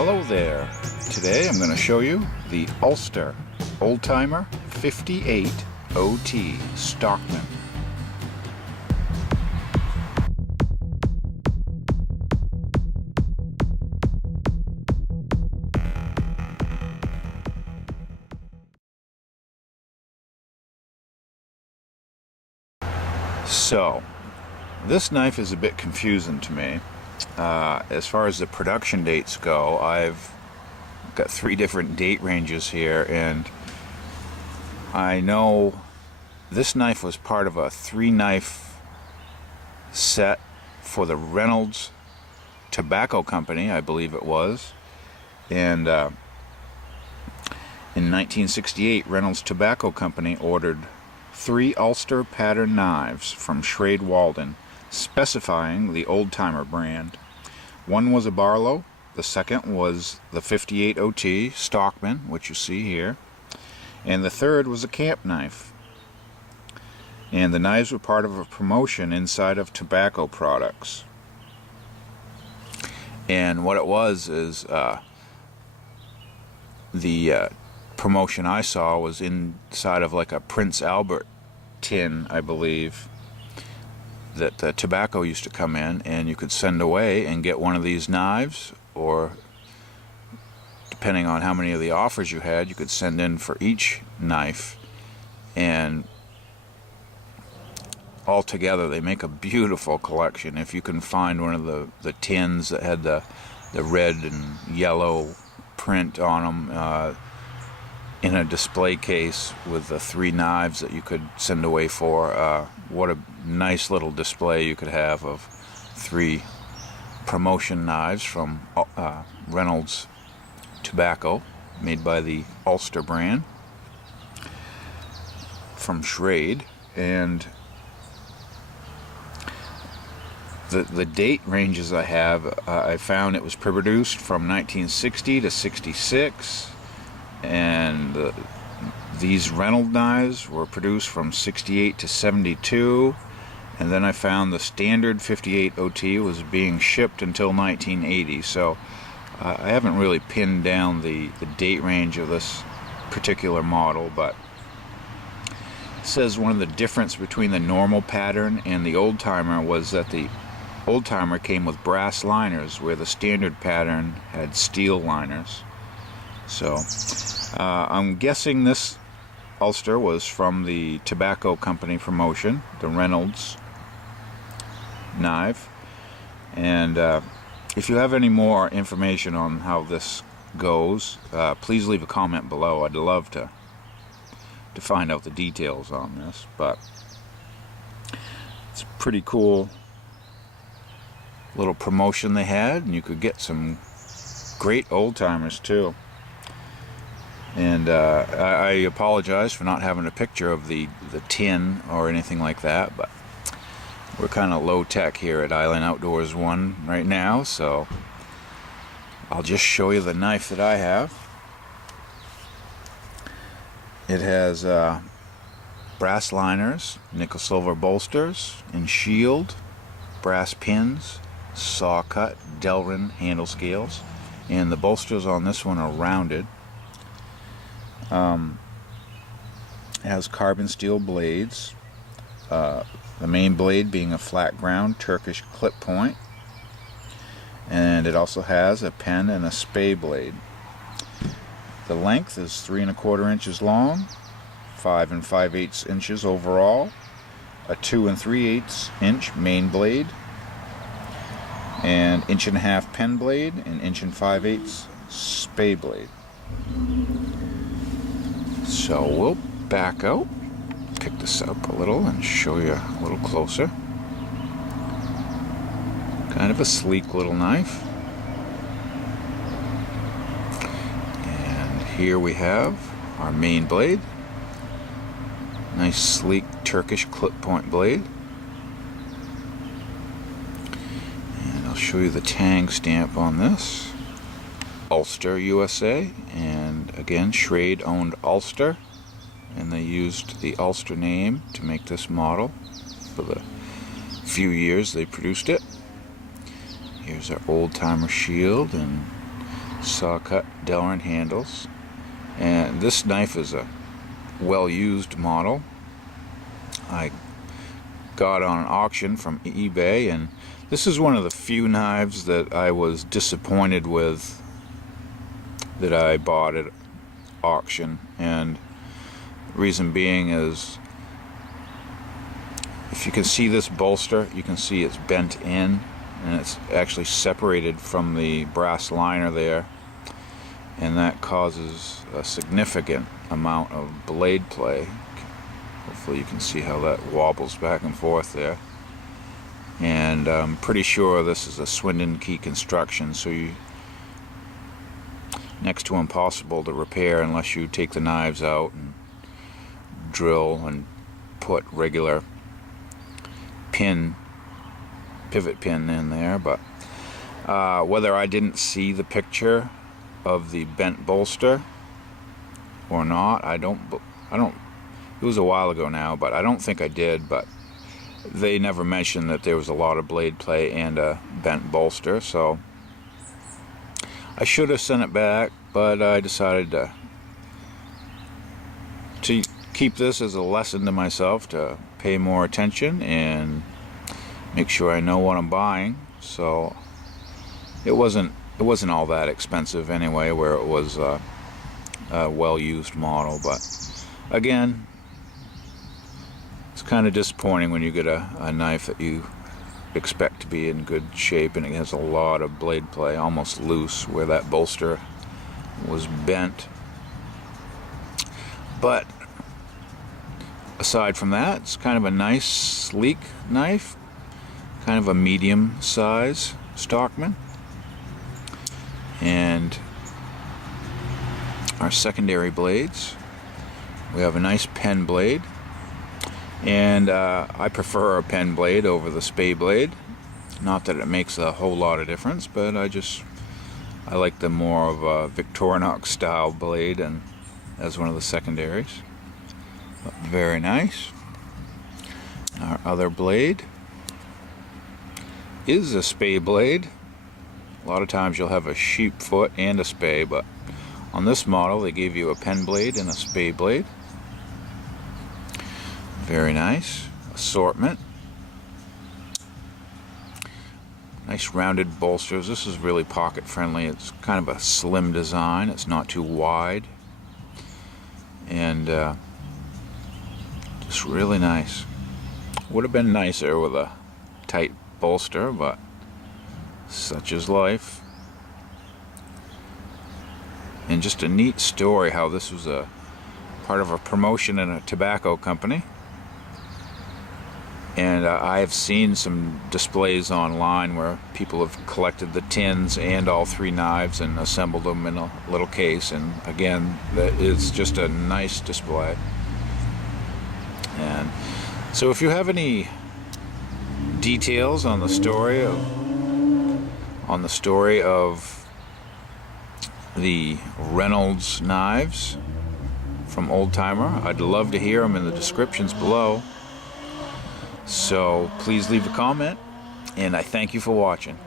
Hello there. Today I'm going to show you the Ulster Old Timer 58OT Stockman. So, this knife is a bit confusing to me. As far as the production dates go, I've got 3 different date ranges here, and I know this knife was part of a 3-knife set for the Reynolds Tobacco Company, I believe it was. And in 1968, Reynolds Tobacco Company ordered 3 Ulster pattern knives from Schrade-Walden, specifying the Old Timer brand. One was a Barlow, the second was the 58OT Stockman, which you see here, and the third was a camp knife. And the knives were part of a promotion inside of tobacco products. And what it was is the promotion I saw was inside of like a Prince Albert tin, I believe, that the tobacco used to come in, and you could send away and get one of these knives, or depending on how many of the offers you had, you could send in for each knife, and all together they make a beautiful collection. If you can find one of the tins that had the red and yellow print on them, in a display case with the 3 knives that you could send away for, what a nice little display you could have of 3 promotion knives from Reynolds Tobacco, made by the Ulster brand from Schrade. And the date ranges I have, I found it was produced from 1960 to 66, and these Reynolds knives were produced from 68 to 72, and then I found the standard 58OT was being shipped until 1980. So I haven't really pinned down the date range of this particular model, but it says one of the difference between the normal pattern and the Old Timer was that the Old Timer came with brass liners, where the standard pattern had steel liners. So I'm guessing this Ulster was from the Tobacco Company promotion, the Reynolds knife. And if you have any more information on how this goes, please leave a comment below. I'd love to find out the details on this, but it's a pretty cool little promotion they had, and you could get some great old timers too. And I apologize for not having a picture of the tin or anything like that, but we're kind of low tech here at Island Outdoors 1 right now, so I'll just show you the knife that I have. It has brass liners, nickel silver bolsters, and shield, brass pins, sawcut, Delrin handle scales, and the bolsters on this one are rounded. It has carbon steel blades, the main blade being a flat ground Turkish clip point, and it also has a pen and a spey blade. The length is 3 1/4 inches long, 5 5/8 inches overall, a 2 3/8 inch main blade, and 1 1/2 pen blade, and 1 5/8 spey blade. So we'll back out, pick this up a little, and show you a little closer. Kind of a sleek little knife. And here we have our main blade. Nice sleek Turkish clip point blade. And I'll show you the tang stamp on this. Ulster U.S.A. and again Schrade owned Ulster, and they used the Ulster name to make this model for the few years they produced it. Here's our Old Timer shield, and sawcut Delrin handles. And this knife is a well-used model. I got on an auction from eBay, and this is one of the few knives that I was disappointed with that I bought at auction. And reason being is, if you can see this bolster, you can see it's bent in, and it's actually separated from the brass liner there, and that causes a significant amount of blade play. Hopefully you can see how that wobbles back and forth there. And I'm pretty sure this is a Swindon key construction, so you next to impossible to repair unless you take the knives out and drill and put regular pivot pin in there. But whether I didn't see the picture of the bent bolster or not, I don't it was a while ago now, but I don't think I did. But they never mentioned that there was a lot of blade play and a bent bolster, so I should have sent it back, but I decided to keep this as a lesson to myself, to pay more attention and make sure I know what I'm buying. So it wasn't all that expensive anyway, where it was a well-used model. But again, it's kind of disappointing when you get a knife that you expect to be in good shape and it has a lot of blade play, almost loose, where that bolster was bent. But aside from that, it's kind of a nice, sleek knife, kind of a medium size Stockman. And our secondary blades, we have a nice pen blade, and I prefer a pen blade over the spey blade. Not that it makes a whole lot of difference, but I like the more of a Victorinox style blade and as one of the secondaries. But very nice. Our other blade is a spey blade. A lot of times you'll have a sheep foot and a spey, but on this model they gave you a pen blade and a spey blade. Very nice assortment. Nice rounded bolsters. This is really pocket friendly. It's kind of a slim design. It's not too wide, and just really nice. Would have been nicer with a tight bolster, but such is life. And just a neat story how this was a part of a promotion in a tobacco company. And I have seen some displays online where people have collected the tins and all three knives and assembled them in a little case. And again, that is just a nice display. And so if you have any details on the story of the Reynolds knives from Old Timer, I'd love to hear them in the descriptions below. So please leave a comment, and I thank you for watching.